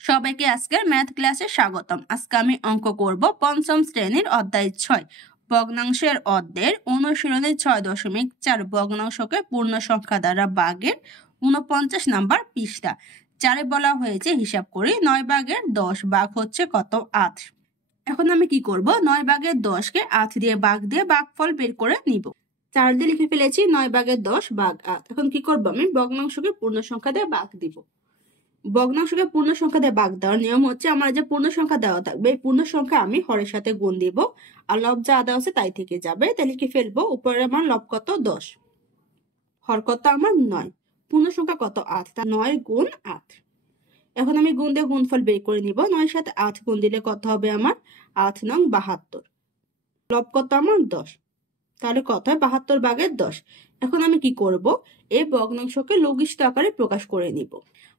সবাইকে আজকের ম্যাথ ক্লাসে স্বাগতম। আজকে আমি অঙ্ক করব পঞ্চম শ্রেণীর অধ্যায় 6 ভগ্নাংশের অর্ধের অনুশীলনী 6.4 ভগ্নাংশকে পূর্ণ সংখ্যা দ্বারা ভাগের 49 নাম্বার পৃষ্ঠা। 4 বলা হয়েছে হিসাব করি 9 ভাগের 10 ভাগ হচ্ছে কত? 8। এখন আমি কি করব? 9 ভাগের 10কে 8 দিয়ে ভাগ দিয়ে ভাগফল বের করে নিব। 4 দিয়ে লিখে ফেলেছি 9 ভাগের 10 ভাগ 8। এখন কি করব? আমি ভগ্নাংশকে পূর্ণ সংখ্যা দিয়ে ভাগ দিব। ভগ্নাংশকে পূর্ণ সংখ্যা দিয়ে ভাগ দেওয়ার নিয়ম হচ্ছে আমার যে পূর্ণ সংখ্যা দেওয়া থাকবে এই পূর্ণ সংখ্যা আমি হরের সাথে গুণ দিব আর লব যা দেওয়া আছে তাই থেকে যাবে। তাই লিখে ফেলবো উপরে আমার লব কত? 10, হর কত আমার 9, পূর্ণ সংখ্যা কত? 8, তা 9 গুণ 8। এখন আমি গুণ দিয়ে গুণফল বের করে নিব। 9 এর সাথে 8 গুণ দিলে কত হবে আমার? 8 নং 72, লব কত আমার? 10, তাহলে কত হয়? 72 ভাগের 10। এখন আমি কি করব? এই ভগ্নাংশকে লঘিষ্ঠ আকারে প্রকাশ করে নিব।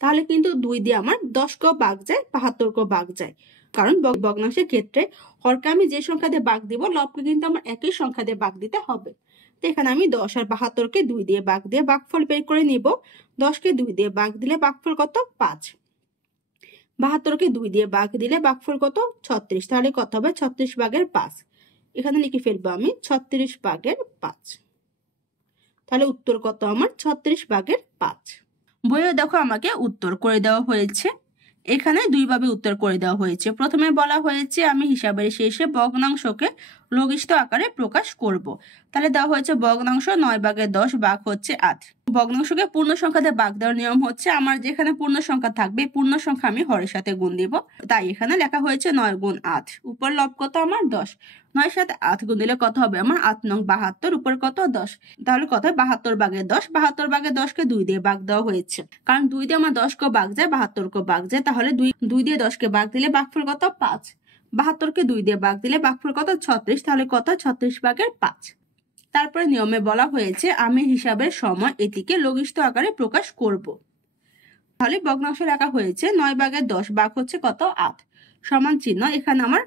তাহলে কিন্তু 2 দিয়ে আমার 10 কেও ভাগ যায়, 72 কেও ভাগ যায়। কারণ ভগ্নাংশের ক্ষেত্রে হরকে আমি যে সংখ্যা দিয়ে ভাগ দিব লবকে কিন্তু আমার একই সংখ্যা দিয়ে ভাগ দিতে হবে। তো এখানে আমি 10 আর 72কে 2 দিয়ে ভাগ দিয়ে ভাগফল বের করে নিব। 10কে 2 দিয়ে ভাগ দিলে ভাগফল কত? 5। 72কে 2 দিয়ে ভাগ দিলে ভাগফল কত? 36। তাহলে কত হবে? 36 ভাগের 5। এখানে লিখে ফেলবো আমি 36 ভাগের 5। তাহলে উত্তর কত আমার? 36 ভাগের 5। বইয়ে দেখো আমাকে উত্তর করে দেওয়া হয়েছে। এখানে দুইভাবে উত্তর করে দেওয়া হয়েছে। প্রথমে বলা হয়েছে আমি হিসাবের শেষে ভগ্নাংশকে লঘিষ্ঠ আকারে প্রকাশ করব। তাহলে দেওয়া হয়েছে ভগ্নাংশ 9 ভাগের 10 ভাগ হচ্ছে 8। ভগ্নাংশকে পূর্ণ সংখ্যা দিয়ে ভাগ দেওয়ার নিয়ম হচ্ছে আমার যেখানে পূর্ণ সংখ্যা থাকবে পূর্ণ সংখ্যা আমি হরের সাথে গুণ দিব। তাই এখানে লেখা হয়েছে 9 গুণ 8, উপর লব কত আমার? 10। 9 সাথে 8 গুণ দিলে কত হবে আমার? 8 নং 72, উপর কত? 10। তাহলে কত হয়? 72 ভাগের 10। 72 ভাগের 10কে 2 দিয়ে ভাগ দেওয়া হয়েছে। কারণ 2 দিয়ে আমার 10 কেও ভাগ যায়, 72 কেও ভাগ যায়। তাহলে 2 দিয়ে 10কে ভাগ দিলে ভাগফল কত? 5। 72কে 2 দিয়ে ভাগ দিলে ভাগফল কত? 36। তাহলে কত? 36 ভাগের 5। তারপরে নিয়মে বলা হয়েছে আমি হিসাবের সময় এটিকে লঘিষ্ঠ আকারে প্রকাশ করব। তাহলে ভগ্নাংশ লেখা হয়েছে 9 ভাগের 10 ভাগ হচ্ছে কত? 8, সমান চিহ্ন। এখানে আমার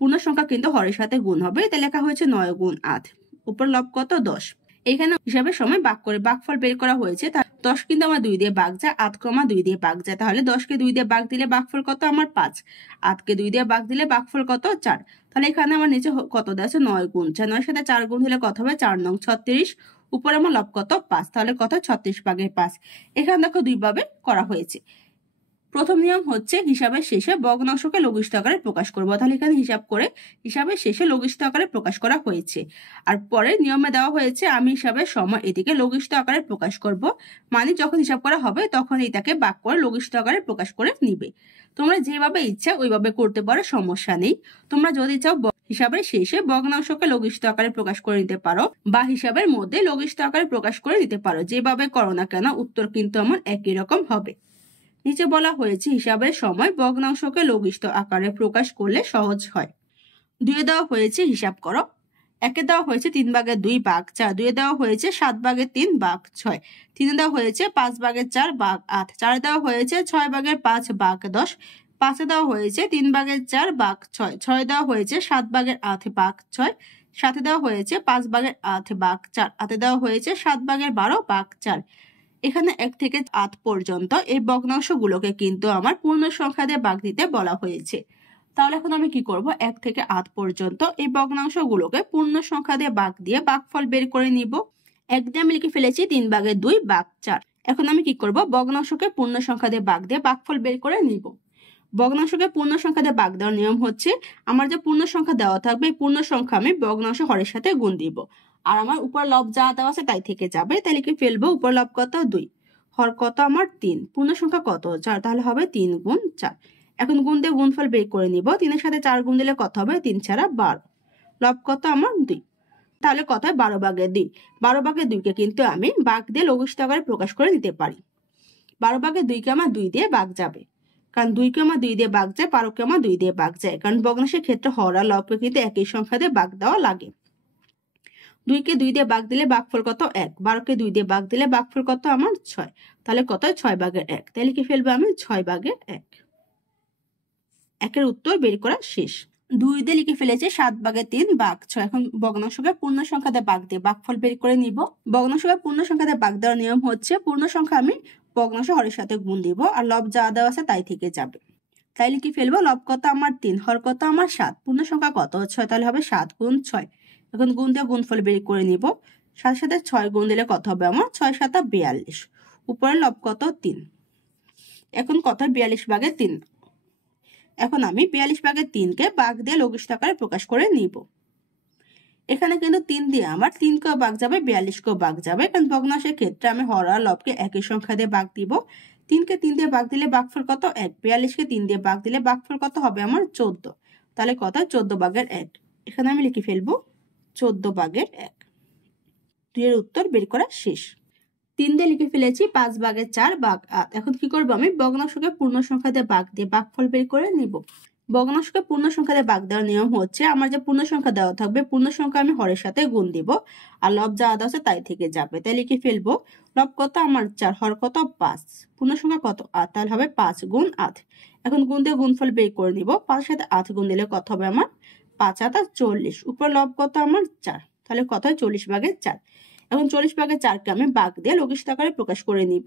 পূর্ণ সংখ্যা কিন্তু হরের সাথে গুণ হবে। তাই লেখা হয়েছে 9 গুণ 8, উপর লব কত? 10। এখানে হিসাবের সময় ভাগ করে ভাগফল বের করা হয়েছে। 10 কিন্তু আমার 2 দিয়ে ভাগ যায়, 8 কমা 2 দিয়ে ভাগ যায়। তাহলে 10কে 2 দিয়ে ভাগ দিলে ভাগফল কত আমার? 5। 8কে 2 দিয়ে ভাগ দিলে ভাগফল কত? 4। তাহলে এখানে আমার নিচে কত দেওয়া আছে? 9 গুণ 4। 9 সাথে 4 গুণ হলে কত হবে? 4 নং 36, উপরে আমার লব কত? 5। তাহলে কত? 36 ভাগের 5। এখানে দেখো দুইভাবে করা হয়েছে। প্রথম নিয়ম হচ্ছে হিসাবের শেষে ভগ্নাংশকে লঘিষ্ঠ আকারে প্রকাশ করব। তাহলে এখানে হিসাব করে হিসাবের শেষে লঘিষ্ঠ আকারে প্রকাশ করা হয়েছে। আর পরে নিয়মে দেওয়া হয়েছে আমি হিসাবের সময় এটিকে লঘিষ্ঠ আকারে প্রকাশ করব। মানে যখন হিসাব করা হবে তখন এটাকে ভাগ করে লঘিষ্ঠ আকারে প্রকাশ করে নিবে। তোমরা যেভাবে ইচ্ছা ওইভাবে করতে পারো, সমস্যা নেই। তোমরা যদি চাও হিসাবের শেষে ভগ্নাংশকে লঘিষ্ঠ আকারে প্রকাশ করে নিতে পারো বা হিসাবের মধ্যে লঘিষ্ঠ আকারে প্রকাশ করে নিতে পারো। যেভাবে করো না কেন উত্তর কিন্তু আমার একই রকম হবে। নিচে বলা হয়েছে হিসাবের সময় ভগ্নাংশকে লঘিষ্ঠ আকারে প্রকাশ করলে সহজ হয়। 2 দেওয়া হয়েছে হিসাব করো। 1 দেওয়া হয়েছে 3 ভাগের 2 ভাগ 4। 2 দেওয়া হয়েছে 7 ভাগের 3 ভাগ 6। 3 দেওয়া হয়েছে 5 ভাগের 4 ভাগ 8। 4 দেওয়া হয়েছে 6 ভাগের 5 ভাগ 10। 5 দেওয়া হয়েছে 3 ভাগের 4 ভাগ 6। 6 দেওয়া হয়েছে 7 ভাগের 8 ভাগ 6। 7 দেওয়া হয়েছে 5 ভাগের 8 ভাগ 4। 8 দেওয়া হয়েছে 7 ভাগের 12 ভাগ 4। এখানে 1 থেকে 8 পর্যন্ত এই ভগ্নাংশগুলোকে কিন্তু আমার পূর্ণ সংখ্যা দিয়ে ভাগ দিতে বলা হয়েছে। তাহলে এখন আমি কি করব? 1 থেকে 8 পর্যন্ত এই ভগ্নাংশগুলোকে পূর্ণ সংখ্যা দিয়ে ভাগ দিয়ে ভাগফল বের করে নিব। 1 দিয়ে আমি লিখে ফেলেছি 3 ভাগের 2 ভাগ 4। এখন আমি কি করব? ভগ্নাংশকে পূর্ণ সংখ্যা দিয়ে ভাগ দিয়ে ভাগফল বের করে নিব। ভগ্নাংশকে পূর্ণ সংখ্যা দিয়ে ভাগ দেওয়ার নিয়ম হচ্ছে আমার যে পূর্ণ সংখ্যা দেওয়া থাকবে এই পূর্ণ সংখ্যা আমি ভগ্নাংশ হরের সাথে গুণ দিব। আর আমার উপর লব যা দেওয়া আছে তাই থেকে যাবে। তাই লিখে ফেলবো উপর লব কত? 2, হর কত আমার? 3, পূর্ণ সংখ্যা কত? 4। তাহলে হবে 3 গুণ 4। এখন গুণ দিয়ে গুণফল বের করে নিব। 3 এর সাথে 4 গুণ দিলে কত হবে? 3 ছাড়া 12, লব কত আমার? 2। তাহলে কত হয়? 12 ভাগের 2। 12 ভাগের 2কে কিন্তু আমি ভাগ দিয়ে লঘিষ্ঠ আকারে প্রকাশ করে নিতে পারি। 12 ভাগের 2কে আমার 2 দিয়ে ভাগ যাবে, কারণ 2কে আমার 2 দিয়ে ভাগ যায়, 12কে আমার 2 দিয়ে ভাগ যায়। কারণ ভগ্নাংশের ক্ষেত্রে হর আর লবকে কিন্তু একই সংখ্যা দিয়ে ভাগ দেওয়া লাগে। 2কে 2 দিয়ে ভাগ দিলে ভাগফল কত? 1। 12কে 2 দিয়ে ভাগ দিলে ভাগফল কত আমার? 6। তাহলে কত? 6 ভাগের 1। তাই লিখে ফেলবো আমি 6 ভাগের 1। একের উত্তর বের করা শেষ। 2 দিয়ে লিখে ফেলেছে 7 ভাগের 3 ভাগ 6। এখন ভগ্নাংশকে পূর্ণ সংখ্যা দিয়ে ভাগ দিয়ে ভাগফল বের করে নিব। ভগ্নাংশকে পূর্ণ সংখ্যা দিয়ে ভাগ দেওয়ার নিয়ম হচ্ছে পূর্ণ সংখ্যা আমি ভগ্নাংশ হরের সাথে গুণ দিব আর লব যা দেওয়া আছে তাই থেকে যাবে। তাই লিখে ফেলবো লব কত আমার 3, হর কত আমার 7, পূর্ণ সংখ্যা কত 6, তাহলে হবে 7 গুণ 6। এখন গুণ দিয়ে গুণফল বের করে নিব। 7 সাথে 6 গুণ দিলে কত হবে আমার 6 7 42, উপরে লব কত 3। এখন কত 42 ভাগে 3। এখন আমি 42 ভাগে 3কে ভাগ দিয়ে লঘিষ্ঠ আকারে প্রকাশ করে নিব। এখানে কিন্তু 3 দিয়ে আমার 3 কেও ভাগ যাবে, 42 কেও ভাগ যাবে, কারণ ভগ্নাংশের ক্ষেত্রে আমি হর আর লবকে একই সংখ্যা দিয়ে ভাগ দিব। 3 কে 3 দিয়ে ভাগ দিলে ভাগফল কত 1, 42 কে 3 দিয়ে ভাগ দিলে ভাগফল কত হবে আমার 14, তাহলে কত 14 ভাগের 1। এখানে আমি লিখে ফেলবো 14 ভাগের 1। 2 এর উত্তর বের করা শেষ। 3 দিয়ে লিখে ফেলেছি 5 ভাগের 4 ভাগ 8। এখন কি করবো আমি ভগ্নাংশকে পূর্ণ সংখ্যা দিয়ে ভাগ দিয়ে ভাগফল বের করে নিব। ভগ্নাংশকে পূর্ণ সংখ্যা দিয়ে ভাগ দেওয়ার নিয়ম হচ্ছে আমার যে পূর্ণ সংখ্যা দেওয়া থাকবে পূর্ণ সংখ্যা আমি হরের সাথে গুণ দিব, আর লব যা আদা আছে তাই থেকে যাবে। তাই লিখে ফেলবো লব কত আমার 4, হর কত 5, পূর্ণ সংখ্যা কত 8, তাহলে হবে 5 গুণ 8। এখন গুণ দিয়ে গুণফল বের করে নিব। 5 সাথে 8 গুণ দিলে কত হবে আমার 5 8 40, উপর লব কত আমার 4, তাহলে কত হয় 40 ভাগের 4। এখন 40 ভাগের 4কে আমি ভাগ দিয়ে লঘিষ্ঠ আকারে প্রকাশ করে নিব।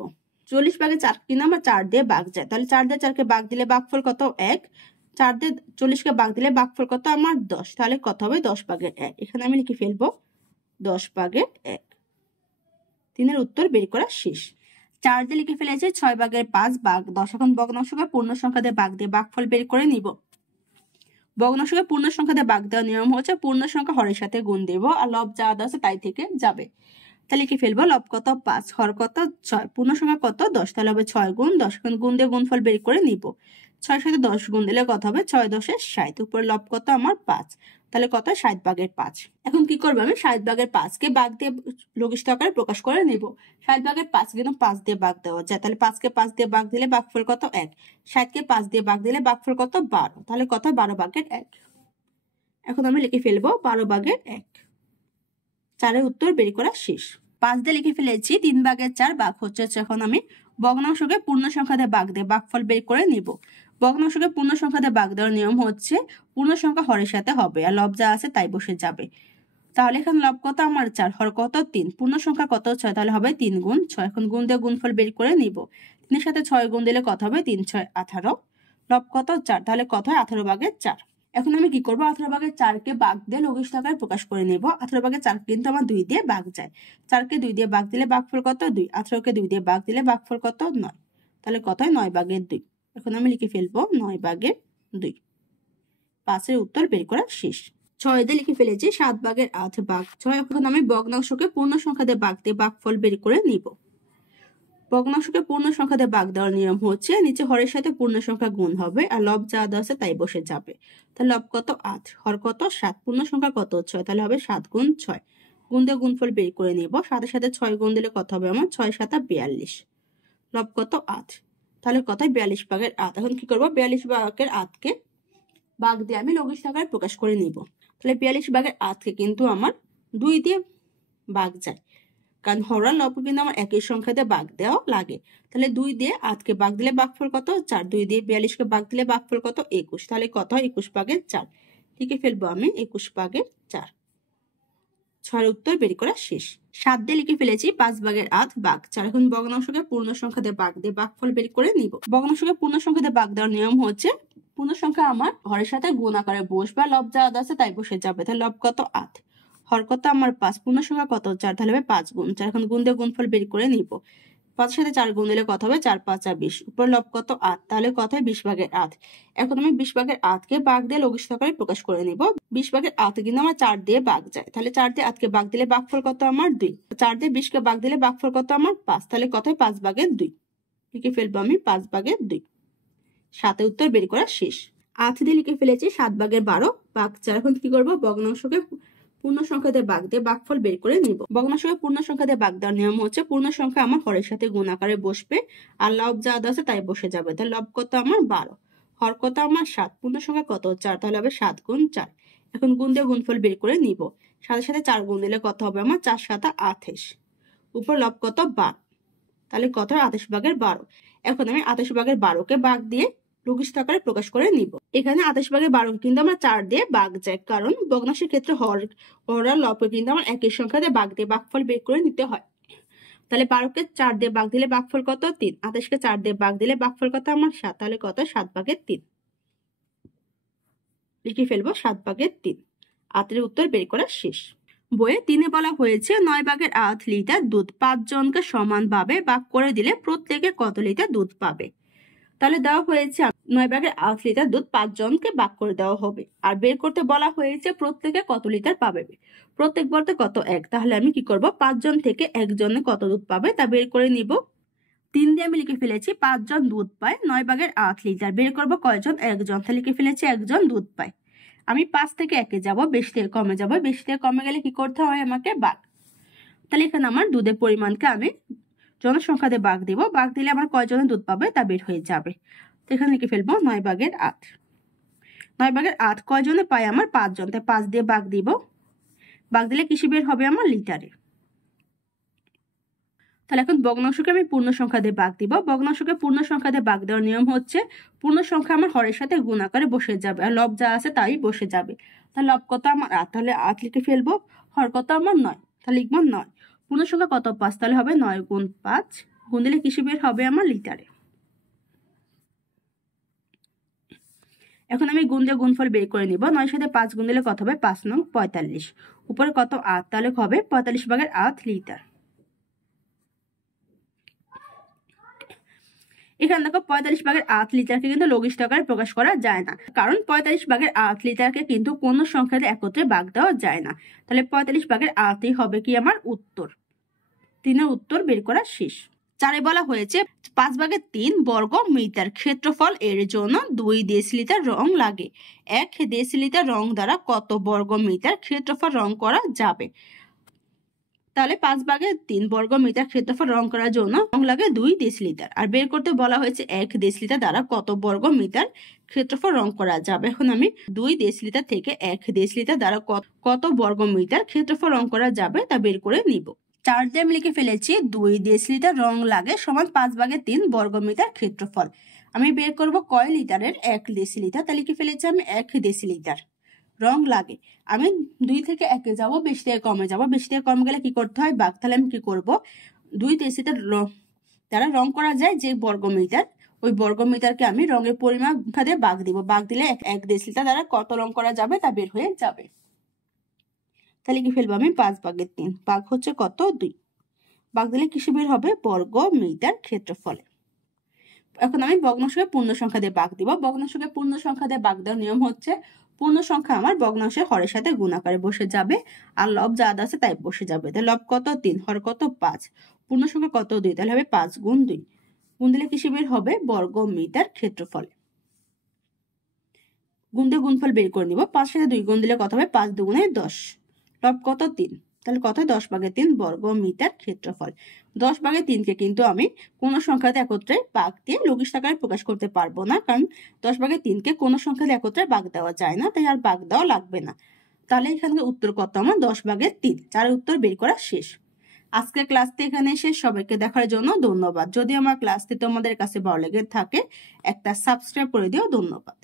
40 ভাগের 4 কিন্তু আমার 4 দিয়ে ভাগ যায়, তাহলে 4 দিয়ে 4কে ভাগ দিলে ভাগফল কত 1, 4 দিয়ে 40কে ভাগ দিলে ভাগফল কত আমার 10, তাহলে কত হবে 10 ভাগের 1। এখানে আমি লিখে ফেলবো 10 ভাগের 1। 3 এর উত্তর বের করা শেষ। 4 দিয়ে লিখে ফেলেছি 6 ভাগের 5 ভাগ 10। এখন ভগ্নাংশকে পূর্ণ সংখ্যা দিয়ে ভাগ দিয়ে ভাগফল বের করে নিব। ভগ্নাংশকে পূর্ণ সংখ্যা দিয়ে ভাগ দেওয়ার নিয়ম হচ্ছে পূর্ণ সংখ্যা হরের সাথে গুণ দেব, আর লব যা আদা আছে তাই থেকে যাবে। তাহলে লিখে ফেলবো লব কত 5, হর কত 6, পূর্ণ সংখ্যা কত 10, তাহলে হবে 6 গুণ 10। এখন গুণ দিয়ে গুণফল বের করে নিব। 6 সাথে 10 গুণ দিলে কত হবে 6 10 60, উপরে লব কত আমার 5, তাহলে কত 60 ভাগের 5। এখন কি করবো আমি 60 ভাগের 5কে ভাগ দিয়ে লঘিষ্ঠ আকারে প্রকাশ করে নিব। 60 ভাগের 5 কিন্তু 5 দিয়ে ভাগ দেওয়া যায়, তাহলে 5কে 5 দিয়ে ভাগ দিলে ভাগফল কত 1, 60কে 5 দিয়ে ভাগ দিলে ভাগফল কত 12, তাহলে কত 12 ভাগের 1। এখন আমি লিখে ফেলবো 12 ভাগের 1। 4 এর উত্তর বের করা শেষ। 5 দিয়ে লিখে ফেলেছি 3 ভাগের 4 ভাগ হচ্ছে। এখন আমি ভগ্নাংশকে পূর্ণ সংখ্যা দিয়ে ভাগ দিয়ে ভাগফল বের করে নিব। ভগ্নাংশকে পূর্ণ সংখ্যা দিয়ে ভাগ দেওয়ার নিয়ম হচ্ছে পূর্ণ সংখ্যা হরের সাথে হবে, আর লব যা আছে তাই বসে যাবে। তাহলে এখানে লব কত আমার 4, হর কত 3, পূর্ণ সংখ্যা কত 6, তাহলে হবে 3 গুণ 6। এখন গুণ দিয়ে গুণফল বের করে নিব। 3 এর সাথে 6 গুণ দিলে কত হবে 3 6 18, লব কত 4, তাহলে কত হয় 18 ভাগের 4। এখন আমি কি করবো 18 ভাগের 4কে ভাগ দিয়ে লঘিষ্ঠ আকারে প্রকাশ করে নেব। 18 ভাগের 4 কিন্তু আমার 2 দিয়ে ভাগ যায়। 4কে 2 দিয়ে ভাগ দিলে ভাগফল কত 2, 18কে 2 দিয়ে ভাগ দিলে ভাগফল কত 9, তাহলে কত হয় 9 ভাগের 2। এখন আমি লিখে ফেলবো 9 ভাগের 2। 5 এর উত্তর বের করা শেষ। 6 দিয়ে লিখে ফেলেছি 7 ভাগের 8 ভাগ 6। এখন আমি ভগ্নাংশকে পূর্ণ সংখ্যা দিয়ে ভাগ দিয়ে ভাগফল বের করে নিব। ভগ্নাংশকে পূর্ণ সংখ্যা দিয়ে ভাগ দেওয়ার নিয়ম হচ্ছে নিচে হরের সাথে পূর্ণ সংখ্যা গুণ হবে, আর লব যা আদা আছে তাই বসে যাবে। তাহলে লব কত 8, হর কত 7, পূর্ণ সংখ্যা কত 6, তাহলে হবে 7 গুণ 6। গুণ দিয়ে গুণফল বের করে নেব। 7 এর সাথে 6 গুণ দিলে কত হবে আমার 6 7 42, লব কত 8, তাহলে কত 42 ভাগের 8। এখন কি করবো 42 ভাগের 8কে ভাগ দিয়ে আমি লঘিষ্ঠ আকারে প্রকাশ করে নিব। তাহলে 42 ভাগের 8কে কিন্তু আমার 2 দিয়ে ভাগ যায়, কারণ হর আর লব কিন্তু আমার একই সংখ্যা দিয়ে ভাগ দেওয়া লাগে। তাহলে 2 দিয়ে 8কে ভাগ দিলে ভাগফল কত 4, 2 দিয়ে 42কে ভাগ দিলে ভাগফল কত 21, তাহলে কত হয় 21 ভাগের 4। লিখে ফেলবো আমি 21 ভাগের 4। 6 উত্তর বের করা শেষ। 7 দিয়ে লিখে ফেলেছি 5 ভাগের 8 ভাগ 4। এখন ভগ্নাংশকে পূর্ণ সংখ্যা দিয়ে ভাগ দিয়ে ভাগফল বের করে নিব। ভগ্নাংশকে পূর্ণ সংখ্যা দিয়ে ভাগ দেওয়ার নিয়ম হচ্ছে পূর্ণ সংখ্যা আমার হরের সাথে গুণ আকারে বসবে, লব যা আদা আছে তাই বসে যাবে। তাহলে লব কত 8, হর কত আমার 5, পূর্ণ সংখ্যা কত 4, তাহলে হবে 5 গুণ 4। এখন গুণ দিয়ে গুণফল বের করে নিব। 5 এর সাথে 4 গুণ দিলে কত হবে 4 5 20, উপরে লব কত 8, তাহলে কত হয় 20 ভাগের 8। এখন আমি 20 ভাগের 8কে ভাগ দিয়ে লঘিষ্ঠ আকারে প্রকাশ করে নিব। 20 ভাগের 8 কিন্তু আমার 4 দিয়ে ভাগ যায়, তাহলে 4 দিয়ে 8কে ভাগ দিলে ভাগফল কত আমার 2, 4 দিয়ে 20কে ভাগ দিলে ভাগফল কত আমার 5, তাহলে কত হয় 5 ভাগের 2। লিখে ফেলবো আমি 5 ভাগের 2। 7 উত্তর বের করা শেষ। 8 দিয়ে লিখে ফেলেছি 7 ভাগের 12 ভাগ 4। এখন কি করবো ভগ্নাংশকে পূর্ণ সংখ্যা দিয়ে ভাগ দিয়ে ভাগফল বের করে নিব। ভগ্নাংশকে পূর্ণ সংখ্যা দিয়ে ভাগ দেওয়ার নিয়ম হচ্ছে পূর্ণ সংখ্যা আমার হরের সাথে গুণ আকারে বসবে, আর লব যা আদা আছে তাই বসে যাবে। তাহলে লব কত আমার 12, হর কত আমার 7, পূর্ণ সংখ্যা কত 4, তাহলে হবে 7 গুণ 4। এখন গুণ দিয়ে গুণফল বের করে নিব। 7 এর সাথে 4 গুণ দিলে কত হবে আমার 4 7 28, উপর লব কত 12, তাহলে কত হয় 28 ভাগের 12। এখন আমি 28 ভাগের 12কে ভাগ দিয়ে লঘিষ্ঠ আকারে প্রকাশ করে নিব। এখানে 28 ভাগের 12 কিন্তু আমরা 4 দিয়ে ভাগ যায়, কারণ ভগ্নাংশের ক্ষেত্রে হর আর লবকে কিন্তু আমার একই সংখ্যা দিয়ে ভাগ দিয়ে ভাগফল বের করে নিতে হয়। তাহলে 12কে 4 দিয়ে ভাগ দিলে ভাগফল কত 3, 28কে 4 দিয়ে ভাগ দিলে ভাগফল কত আমার 7, তাহলে কত 7 ভাগের 3। লিখে ফেলবো 7/3। আতের উত্তর বের করা শেষ। বইয়ে 3-এ বলা হয়েছে 9/8 লিটার দুধ 5 জনকে সমানভাবে ভাগ করে দিলে প্রত্যেকে কত লিটার দুধ পাবে। তাহলে দেওয়া হয়েছে 9/8 লিটার দুধ 5 জনকে ভাগ করে দেওয়া হবে, আর বের করতে বলা হয়েছে প্রত্যেকে কত লিটার পাবে। প্রত্যেক বলতে কত 1, তাহলে আমি কি করব 5 জন থেকে 1 জনে কত দুধ পাবে তা বের করে নিব। 3 দিয়ে আমি লিখে ফেলেছি 5 জন দুধ পায় 9/8 লিটার, বের করব কয়জন 1 জন, তাহলে লিখে ফেলেছি 1 জন দুধ পায়। আমি 5 থেকে 1-এ যাব, বেশি থেকে কমে যাব, বেশি থেকে কমে গেলে কি করতে হয় আমাকে ভাগ। তাহলে এখানে আমার দুধের পরিমাণকে আমি জনসংখ্যা দিয়ে ভাগ দিব, ভাগ দিলে আমার কয়জনের দুধ পাবে তা বের হয়ে যাবে। তো এখানে লিখে ফেলবো 9/8। 9/8 কয়জনে পায় আমার 5 জন, তাই 5 দিয়ে ভাগ দিব, ভাগ দিলে কিসে বের হবে আমার লিটারে। তাহলে এখন ভগ্নাংশকে আমি পূর্ণ সংখ্যা দিয়ে ভাগ দিব। ভগ্নাংশকে পূর্ণ সংখ্যা দিয়ে ভাগ দেওয়ার নিয়ম হচ্ছে পূর্ণ সংখ্যা আমার হরের সাথে গুণ আকারে বসে যাবে, আর লব যা আছে তাই বসে যাবে। তাহলে লব কত আমার 8, তাহলে 8 লিখে ফেলবো। হর কত আমার 9, তাহলে লিখবো 9। পূর্ণ সংখ্যা কত 5, তাহলে হবে 9 গুণ 5, গুণ দিলে কিসে বের হবে আমার লিটারে। এখন আমি গুণ দিয়ে গুণফল বের করে নিব। 9 সাথে 5 গুণ দিলে কত হবে 5 9 45, উপরে কত 8, তাহলে হবে 45/8 লিটার। এখানে দেখো 45/8 লিটারকে কিন্তু লঘিষ্ঠ আকারে প্রকাশ করা যায় না, কারণ 45/8 লিটারকে কিন্তু কোন সংখ্যাতে একত্রে ভাগ দেওয়া যায় না। তাহলে 45/8 হবে কি আমার উত্তর। 3-এর উত্তর বের করা শেষ। 4-এ বলা হয়েছে 5/3 বর্গ মিটার ক্ষেত্রফল এর জন্য 2 ডেসিলিটার রং লাগে। 1 ডেসিলিটার রং দ্বারা কত বর্গ মিটার ক্ষেত্রফল রং করা যাবে। তাহলে 5/3 বর্গ মিটার ক্ষেত্রফল রং করার জন্য রং লাগে 2 ডেসিলিটার, আর বের করতে বলা হয়েছে 1 ডেসিলিটার দ্বারা কত বর্গ মিটার ক্ষেত্রফল রং করা যাবে। এখন আমি 2 ডেসিলিটার থেকে 1 ডেসিলিটার দ্বারা কত বর্গ মিটার ক্ষেত্রফল রং করা যাবে তা বের করে নিব। 4 দিয়ে আমি লিখে ফেলেছি 2 ডেসিলিটার রং লাগে সমান 5/3 বর্গ মিটার ক্ষেত্রফল। আমি বের করব কয় লিটারের 1 ডেসিলিটার, তা লিখে ফেলেছি আমি 1 ডেসিলিটার রং লাগে। আমি 2 থেকে 1-এ যাব, বেশি থেকে কমে যাব, বেশি থেকে কমে গেলে কি করতে হয় ভাগ। তাহলে আমি কি করব 2 ডেসিলিটার দ্বারা রং করা যায় যে বর্গ মিটার, ওই বর্গ মিটারকে আমি রঙের পরিমাণ দিয়ে ভাগ দিব, ভাগ দিলে 1 ডেসিলিটার দ্বারা কত রং করা যাবে তা বের হয়ে যাবে। তাহলে কি ফেলবো আমি 5/3, ভাগ হচ্ছে কত 2, ভাগ দিলে কিসে বের হবে বর্গ মিটার ক্ষেত্রফলে। এখন আমি ভগ্নাংশকে পূর্ণ সংখ্যা দিয়ে ভাগ দিব। ভগ্নাংশকে পূর্ণ সংখ্যা দিয়ে ভাগ দেওয়ার নিয়ম হচ্ছে পূর্ণ সংখ্যা আমার ভগ্নাংশের হরের সাথে গুণ আকারে বসে যাবে, আর লব যা আছে তাই বসে যাবে। তাহলে লব কত 3, হর কত 5, পূর্ণ সংখ্যা কত 2, তাহলে হবে 5 গুণ 2, গুণ দিলে কিসে বের হবে বর্গ মিটার ক্ষেত্রফলে। গুণ দিয়ে গুণফল বের করে নিব। 5 সাথে 2 গুণ দিলে কত হবে 5 2 10, লব কত 3, তাহলে কত 10/3 বর্গ মিটার ক্ষেত্রফল। 10/3কে কিন্তু আমি কোন সংখ্যাতে একত্রে ভাগ দিয়ে লঘিষ্ঠ আকারে প্রকাশ করতে পারবো না, কারণ 10/3কে কোন সংখ্যাতে একত্রে ভাগ দেওয়া যায় না, তাই আর ভাগ দেওয়া লাগবে না। তাহলে এখানে উত্তর কত আমার 10/3। 4-এর উত্তর বের করা শেষ। আজকের ক্লাসটি এখানে শেষ। সবাইকে দেখার জন্য ধন্যবাদ। যদি আমার ক্লাসটি তোমাদের কাছে ভালো লেগে থাকে একটা সাবস্ক্রাইব করে দিও। ধন্যবাদ।